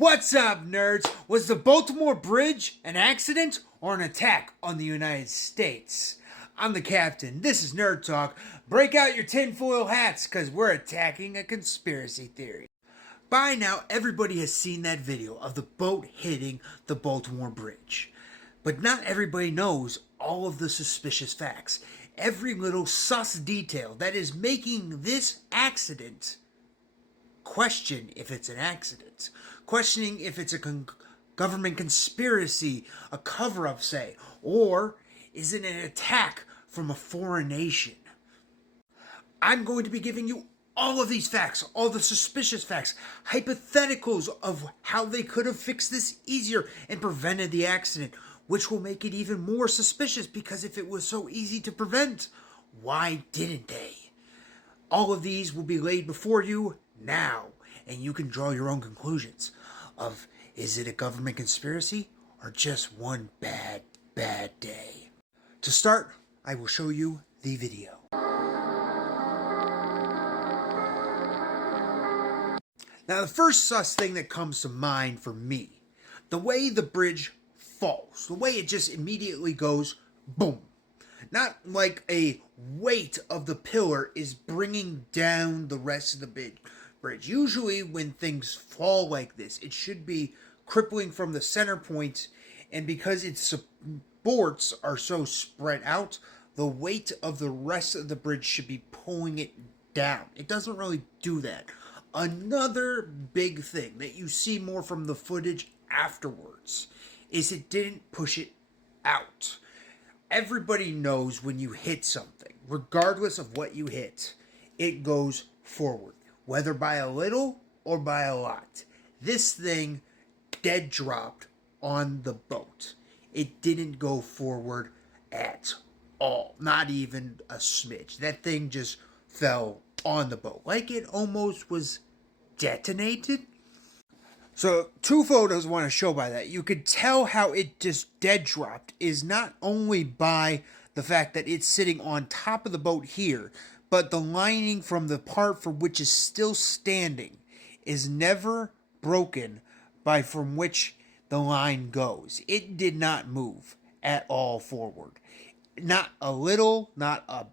What's up, nerds? Was the Baltimore Bridge an accident or an attack on the United States? I'm the captain. This is Nerd Talk. Break out your tinfoil hats, because we're attacking a conspiracy theory. By now, everybody has seen that video of the boat hitting the Baltimore Bridge. But not everybody knows all of the suspicious facts. Every little sus detail that is making this accident question if it's an accident, questioning if it's a government conspiracy, a cover-up, say, or is it an attack from a foreign nation? I'm going to be giving you all of these facts, all the suspicious facts, hypotheticals of how they could have fixed this easier and prevented the accident, which will make it even more suspicious because if it was so easy to prevent, why didn't they? All of these will be laid before you now, and you can draw your own conclusions of, is it a government conspiracy or just one bad day? To start, I will show you the video. Now, the first sus thing that comes to mind for me, the way the bridge falls, the way it just immediately goes boom. Not like a weight of the pillar is bringing down the rest of the bridge. Usually when things fall like this, it should be crippling from the center point, and because its supports are so spread out, the weight of the rest of the bridge should be pulling it down. It doesn't really do that. Another big thing that you see more from the footage afterwards is it didn't push it out. Everybody knows when you hit something, regardless of what you hit, it goes forward, whether by a little or by a lot. This thing dead dropped on the boat. It didn't go forward at all, not even a smidge. That thing just fell on the boat, like it almost was detonated. So, two photos I want to show by that. You could tell how it just dead dropped is not only by the fact that it's sitting on top of the boat here, but the lining from the part for which is still standing is never broken by from which the line goes. It did not move at all forward. Not a little, not a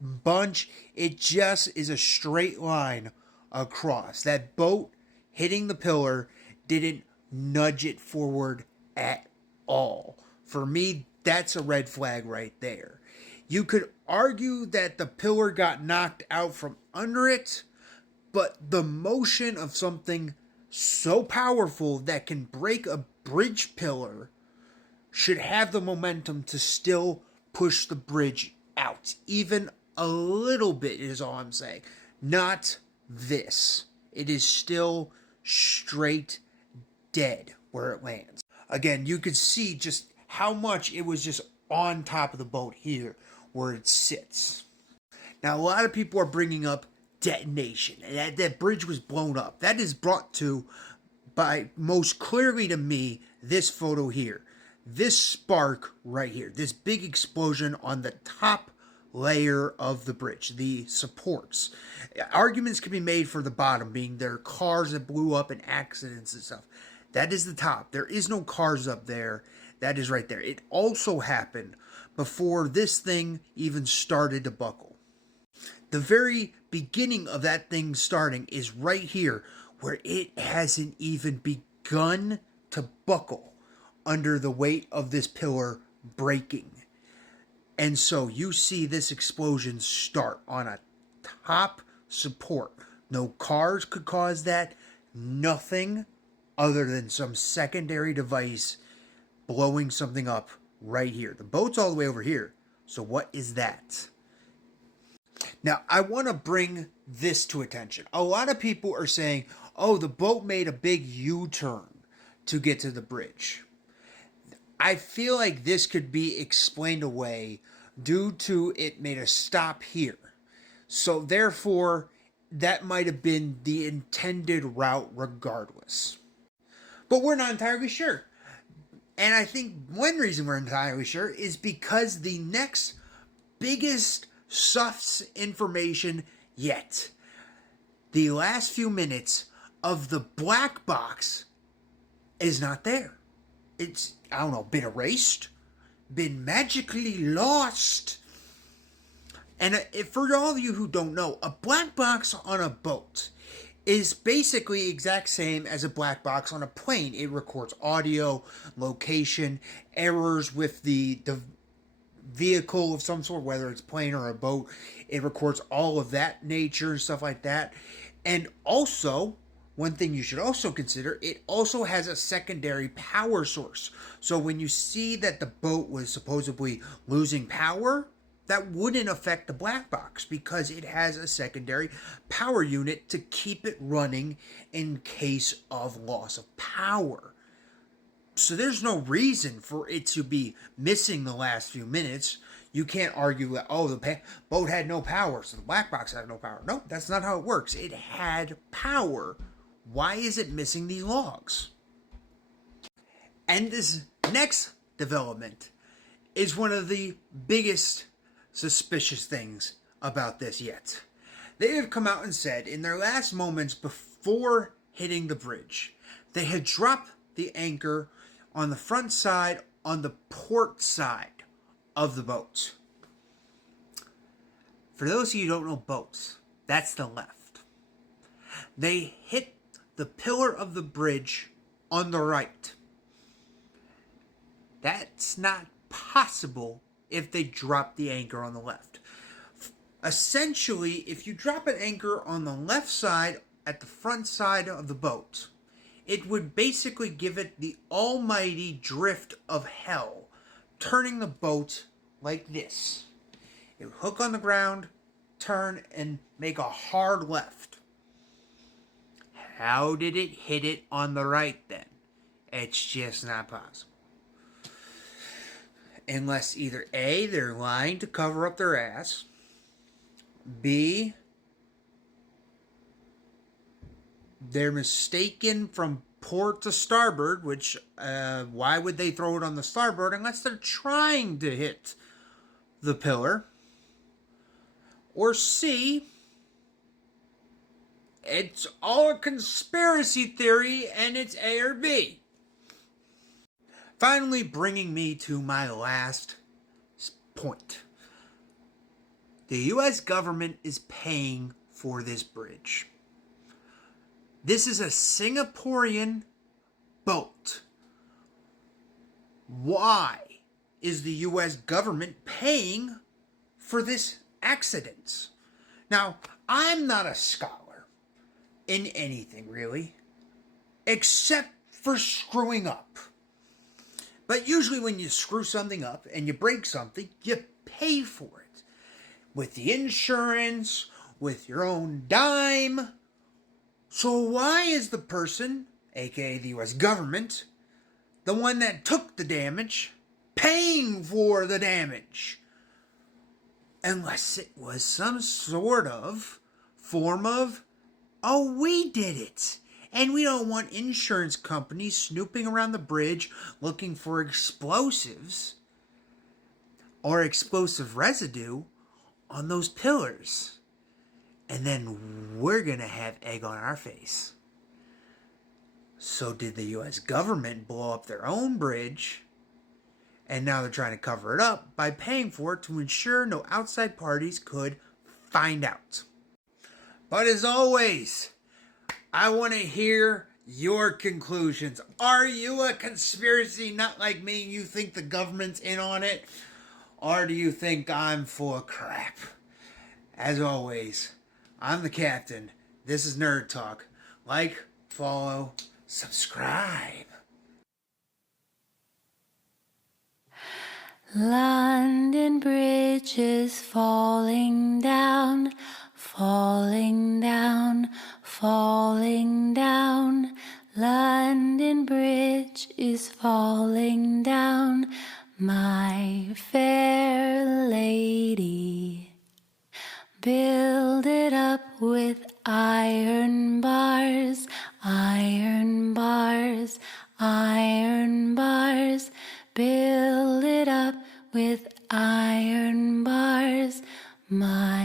bunch. It just is a straight line across. That boat hitting the pillar didn't nudge it forward at all. For me, that's a red flag right there. You could argue that the pillar got knocked out from under it, but the motion of something so powerful that can break a bridge pillar should have the momentum to still push the bridge out. Even a little bit is all I'm saying. Not this. It is still straight dead where it lands. Again, you could see just how much it was just on top of the boat here where it sits. Now, a lot of people are bringing up detonation, and that bridge was blown up. That is brought to, by most clearly to me, this photo here. This spark right here, this big explosion on the top layer of the bridge, the supports. Arguments can be made for the bottom, being there are cars that blew up in accidents and stuff. That is the top. There is no cars up there. That is right there. It also happened before this thing even started to buckle. The very beginning of that thing starting is right here, where it hasn't even begun to buckle under the weight of this pillar breaking. And so you see this explosion start on a top support. No cars could cause that. Nothing other than some secondary device blowing something up right here. The boat's all the way over here. So what is that? Now, I want to bring this to attention. A lot of people are saying, oh, the boat made a big U-turn to get to the bridge. I feel like this could be explained away due to it made a stop here. So therefore, that might have been the intended route regardless. But we're not entirely sure. And I think one reason we're entirely sure is because the next biggest sus information yet, the last few minutes of the black box is not there. It's, I don't know, been erased, been magically lost. And for all of you who don't know, a black box on a boat is basically exact same as a black box on a plane. It records audio, location, errors with the vehicle of some sort, whether it's a plane or a boat. It records all of that nature and stuff like that. And also, one thing you should also consider, it also has a secondary power source. So when you see that the boat was supposedly losing power, that wouldn't affect the black box because it has a secondary power unit to keep it running in case of loss of power. So there's no reason for it to be missing the last few minutes. You can't argue that, oh, the boat had no power, so the black box had no power. No, that's not how it works. It had power. Why is it missing these logs? And this next development is one of the biggest suspicious things about this yet. They have come out and said in their last moments before hitting the bridge, they had dropped the anchor on the front side, on the port side of the boat. For those of you who don't know boats, that's the left. They hit the pillar of the bridge on the right. That's not possible if they drop the anchor on the left. Essentially, if you drop an anchor on the left side at the front side of the boat, it would basically give it the almighty drift of hell, turning the boat like this. It would hook on the ground, turn, and make a hard left. How did it hit it on the right then? It's just not possible. Unless either A, they're lying to cover up their ass, B, they're mistaken from port to starboard, which, why would they throw it on the starboard unless they're trying to hit the pillar? Or C, it's all a conspiracy theory and it's A or B. Finally, bringing me to my last point. The U.S. government is paying for this bridge. This is a Singaporean boat. Why is the U.S. government paying for this accident? Now, I'm not a scholar in anything, really, except for screwing up. But usually when you screw something up and you break something, you pay for it. With the insurance, with your own dime. So why is the person, aka the US government, the one that took the damage, paying for the damage? Unless it was some sort of form of, oh, we did it. And we don't want insurance companies snooping around the bridge looking for explosives or explosive residue on those pillars. And then we're going to have egg on our face. So did the U.S. government blow up their own bridge? And now they're trying to cover it up by paying for it to ensure no outside parties could find out. But as always, I want to hear your conclusions. Are you a conspiracy nut like me? You think the government's in on it? Or do you think I'm full of crap? As always, I'm the captain. This is Nerd Talk. Like, follow, subscribe. London Bridge is falling down, falling down, falling down. London Bridge is falling down, my fair lady. Build it up with iron bars, iron bars, iron bars. Build it up with iron bars, my